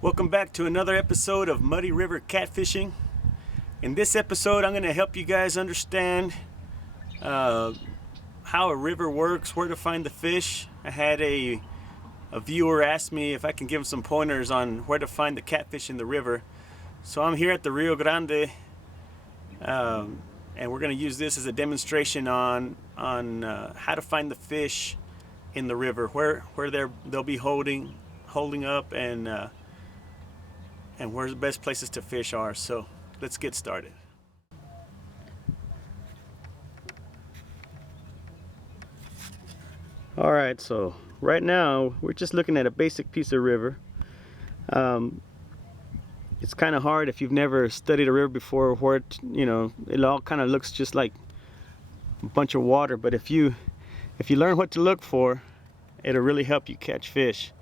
Welcome back to another episode of Muddy River Catfishing. In this episode, I'm going to help you guys understand how a river works, where to find the fish. I had a viewer ask me if I can give him some pointers on where to find the catfish in the river. So I'm here at the Rio Grande, and we're going to use this as a demonstration on how to find the fish in the river, where they'll be holding up, and where the best places to fish are. So let's get started. All right, so right now we're just looking at a basic piece of river. It's kind of hard if you've never studied a river before, where it all kind of looks just like a bunch of water. But if you learn what to look for, it'll really help you catch fish.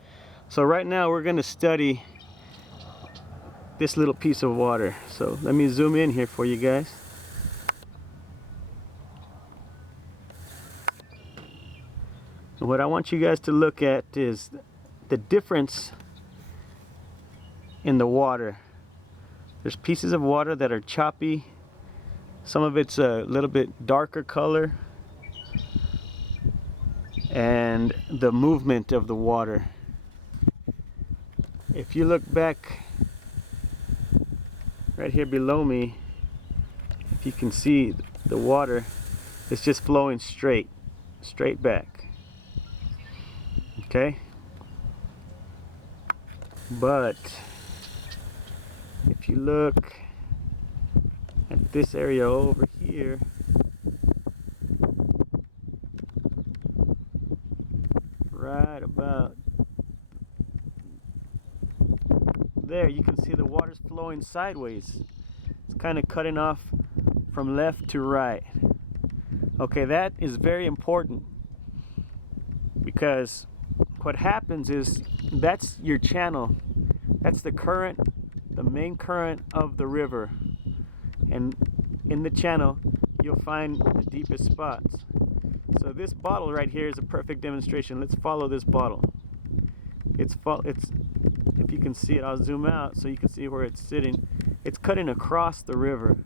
So right now we're going to study this little piece of water. So let me zoom in here for you guys. And what I want you guys to look at is the difference in the water. There's pieces of water that are choppy. Some of it's a little bit darker color. And the movement of the water. If you look back right here below me, if you can see, the water is just flowing straight back. Okay? But if you look at this area over here, right about there, you can see the water's flowing sideways. It's kind of cutting off from left to right. Okay, that is very important, because what happens is that's your channel. That's the current, the main current of the river. And in the channel, you'll find the deepest spots. So this bottle right here is a perfect demonstration. Let's follow this bottle. If you can see it, I'll zoom out so you can see where it's sitting. It's cutting across the river.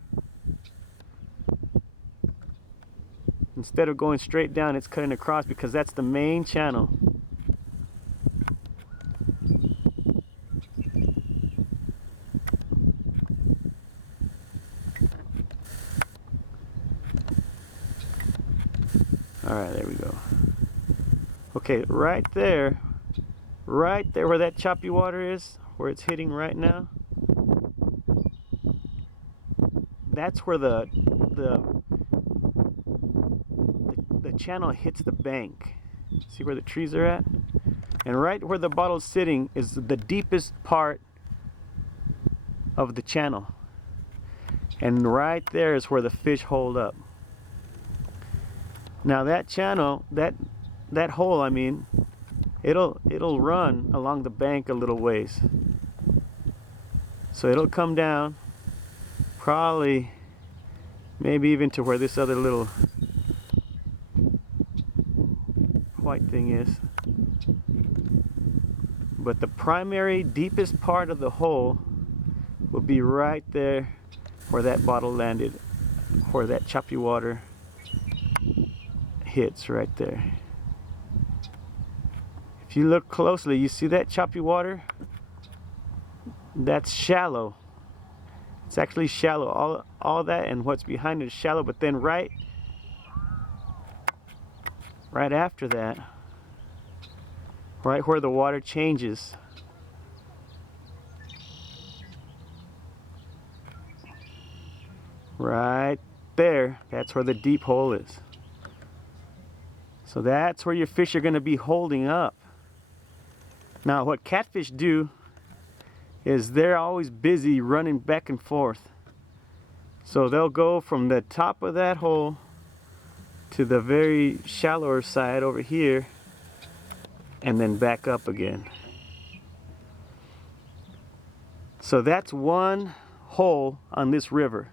Instead of going straight down, it's cutting across, because that's the main channel. Alright, there we go. Okay, right there where that choppy water is, where it's hitting right now, that's where the channel hits the bank. See where the trees are at? And right where the bottle's sitting is the deepest part of the channel. And right there is where the fish hold up. Now that channel, that hole, I mean, it'll run along the bank a little ways. So it'll come down, probably maybe even to where this other little white thing is. But the primary deepest part of the hole will be right there where that bottle landed, where that choppy water hits right there. If you look closely, you see that choppy water? That's shallow. It's actually shallow. All that and what's behind it is shallow, but then right after that, right where the water changes, right there, that's where the deep hole is. So that's where your fish are going to be holding up. Now what catfish do is they're always busy running back and forth. So they'll go from the top of that hole to the very shallower side over here, and then back up again. So that's one hole on this river.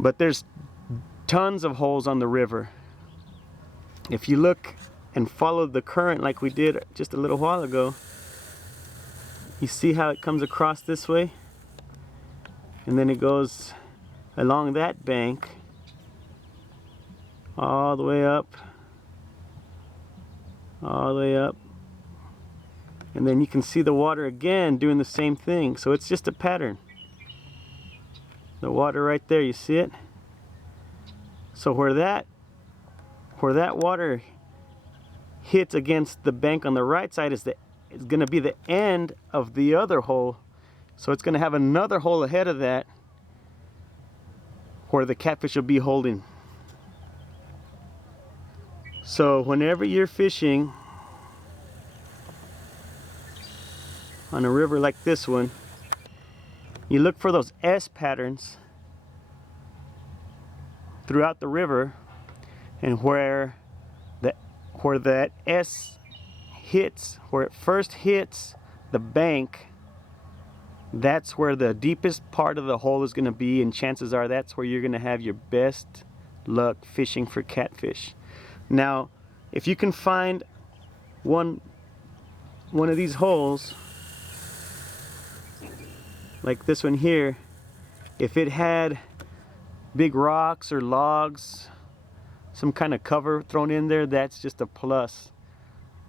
But there's tons of holes on the river. If you look and follow the current like we did just a little while ago, You see how it comes across this way? And then it goes along that bank all the way up, all the way up. And then you can see the water again doing the same thing. So it's just a pattern. The water right there, you see it? So where that water hits against the bank on the right side is going to be the end of the other hole. So it's going to have another hole ahead of that where the catfish will be holding. So whenever you're fishing on a river like this one, you look for those S patterns throughout the river, and where that S hits, where it first hits the bank, that's where the deepest part of the hole is going to be, and chances are that's where you're going to have your best luck fishing for catfish. Now, if you can find one of these holes, like this one here, if it had big rocks or logs, some kind of cover thrown in there, that's just a plus.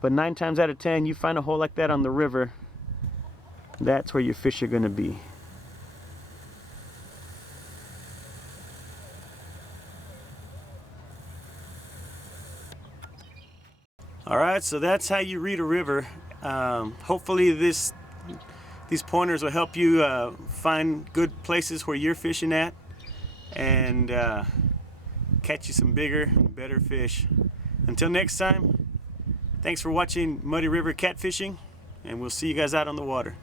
But 9 times out of 10, you find a hole like that on the river, that's where your fish are going to be. Alright, so that's how you read a river. Hopefully these pointers will help you find good places where you're fishing at, and catch you some bigger and better fish. Until next time, thanks for watching Muddy River Catfishing, and we'll see you guys out on the water.